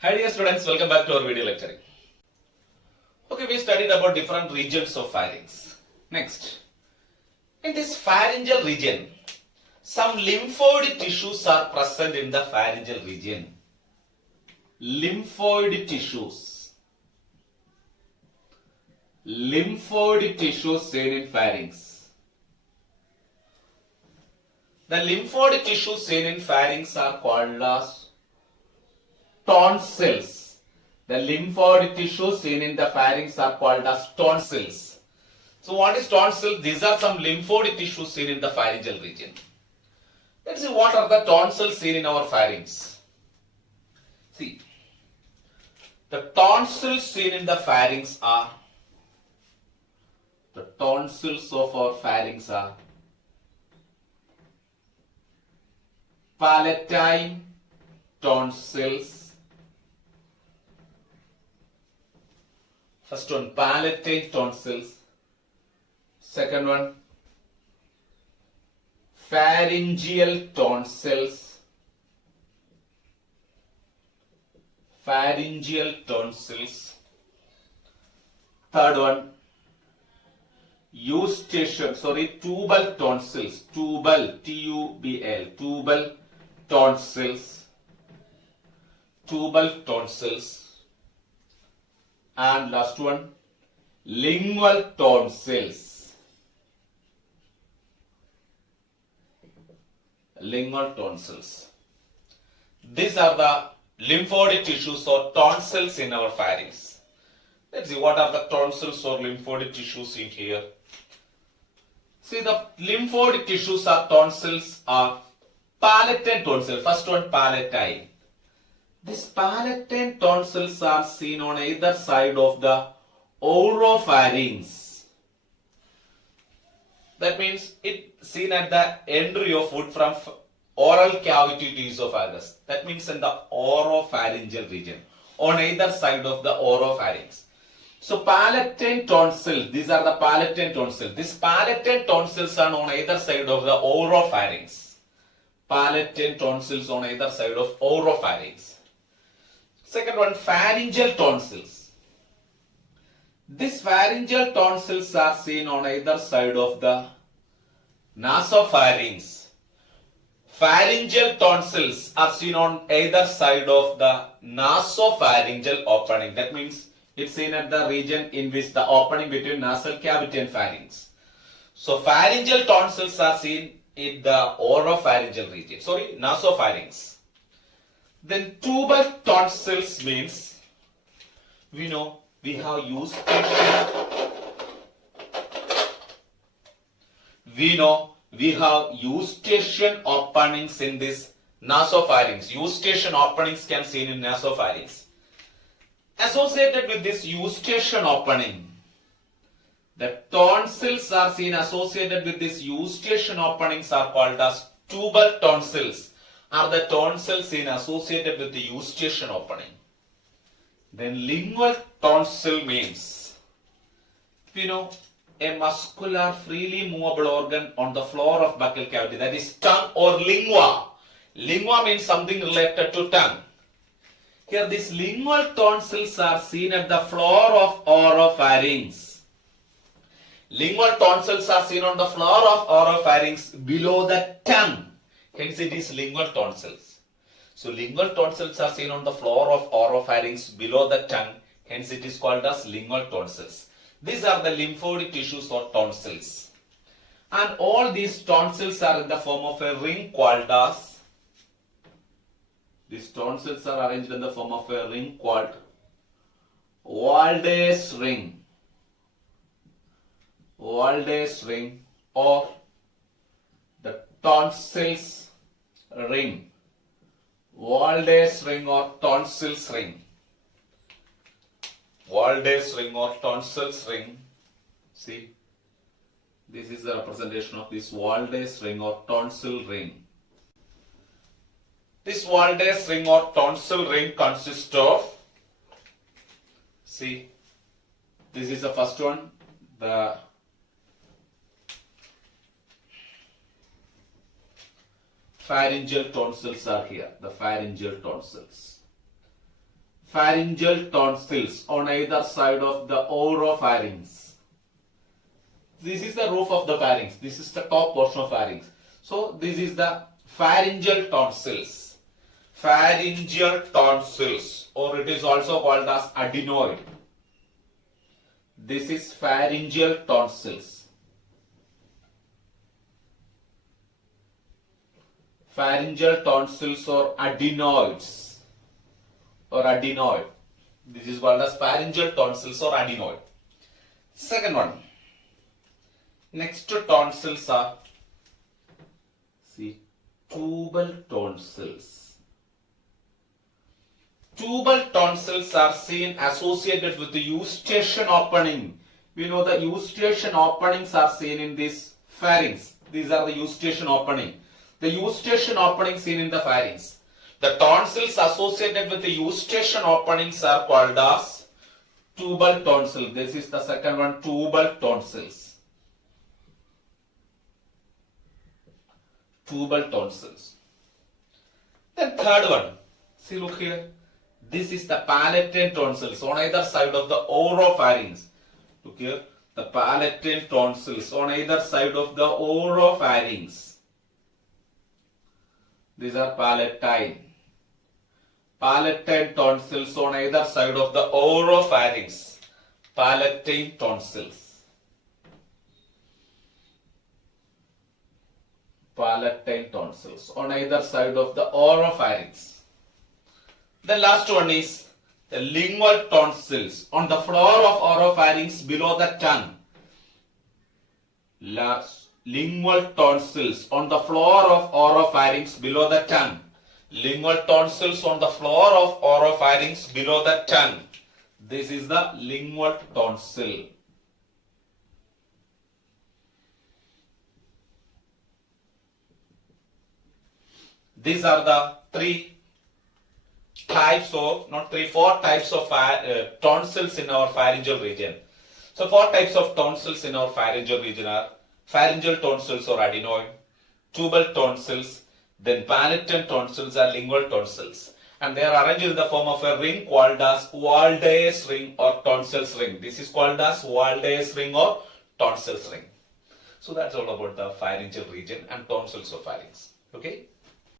Hi dear students, welcome back to our video lecturing. Okay, we studied about different regions of pharynx. Next, in this pharyngeal region, some lymphoid tissues are present in the pharyngeal region. Lymphoid tissues. Lymphoid tissues seen in pharynx. The lymphoid tissues seen in pharynx are called as tonsils. The lymphoid tissues seen in the pharynx are called as tonsils. So what is tonsil? These are some lymphoid tissues seen in the pharyngeal region. Let's see what are the tonsils seen in our pharynx. See, the tonsils seen in the pharynx are, the tonsils of our pharynx are palatine tonsils. First one, palatine tonsils. Second one, pharyngeal tonsils. Pharyngeal tonsils. Third one, tubal tonsils. Tubal, T-U-B-L, tubal tonsils. Tubal tonsils. And last one, lingual tonsils. Lingual tonsils. These are the lymphoid tissues or tonsils in our pharynx. Let's see what are the tonsils or lymphoid tissues in here. See, the lymphoid tissues or tonsils are palatine tonsils. First one, palatine. These palatine tonsils are seen on either side of the oropharynx. That means it's seen at the entry of food from oral cavity to esophagus. That means in the oropharyngeal region, on either side of the oropharynx. So palatine tonsils, these are the palatine tonsils. These palatine tonsils are on either side of the oropharynx. Palatine tonsils on either side of oropharynx. Second one, pharyngeal tonsils. These pharyngeal tonsils are seen on either side of the nasopharynx. Pharyngeal tonsils are seen on either side of the nasopharyngeal opening. That means it's seen at the region in which the opening between nasal cavity and pharynx. So pharyngeal tonsils are seen in the oropharyngeal region. Nasopharynx. Then tubal tonsils means we have eustachian openings in this nasopharynx. Eustachian openings can be seen in nasopharynx. Associated with this eustachian opening, the tonsils are seen associated with this eustachian openings are called as tubal tonsils. Are the tonsils seen associated with the eustachian opening. Then lingual tonsil means, a muscular freely movable organ on the floor of buccal cavity, that is tongue or lingua. Lingua means something related to tongue. Here these lingual tonsils are seen at the floor of oropharynx. Lingual tonsils are seen on the floor of oropharynx below the tongue. Hence it is lingual tonsils. So lingual tonsils are seen on the floor of oropharynx below the tongue. Hence it is called as lingual tonsils. These are the lymphoid tissues or tonsils. And all these tonsils are in the form of a ring called as, these tonsils are arranged in the form of a ring called Waldeyer'S ring. Waldeyer'S ring or the tonsils ring. Waldeyer'S ring or tonsils ring. Waldeyer'S ring or tonsils ring. See, this is the representation of this Waldeyer'S ring or tonsil ring. This Waldeyer'S ring or tonsil ring consists of, see, this is the first one, the pharyngeal tonsils are here, the pharyngeal tonsils. pharyngeal tonsils on either side of the oropharynx. This is the roof of the pharynx. This is the top portion of pharynx. So this is the pharyngeal tonsils. Pharyngeal tonsils, or it is also called as adenoid. This is pharyngeal tonsils. Pharyngeal tonsils or adenoids or adenoid. This is called as pharyngeal tonsils or adenoid. Second one. Next to tonsils are tubal tonsils. Tubal tonsils are seen associated with the eustachian opening. We know the eustachian openings are seen in this pharynx. These are the eustachian opening. The eustachian opening seen in the pharynx. The tonsils associated with the eustachian openings are called as tubal tonsil. This is the second one, tubal tonsils. Tubal tonsils. Then third one, see, look here. This is the palatine tonsils on either side of the oropharynx. Look here, the palatine tonsils on either side of the oropharynx. These are palatine. Palatine tonsils on either side of the oropharynx. Palatine tonsils. Palatine tonsils on either side of the oropharynx. The last one is the lingual tonsils on the floor of oropharynx below the tongue. Lingual tonsils on the floor of oropharynx below the tongue. Lingual tonsils on the floor of oropharynx below the tongue. This is the lingual tonsil. These are the four types of tonsils in our pharyngeal region. So 4 types of tonsils in our pharyngeal region are pharyngeal tonsils or adenoid, tubal tonsils, then palatine tonsils and lingual tonsils. And they are arranged in the form of a ring called as Waldeyer'S ring or tonsils ring. This is called as Waldeyer'S ring or tonsils ring. So that's all about the pharyngeal region and tonsils of pharynx. Okay.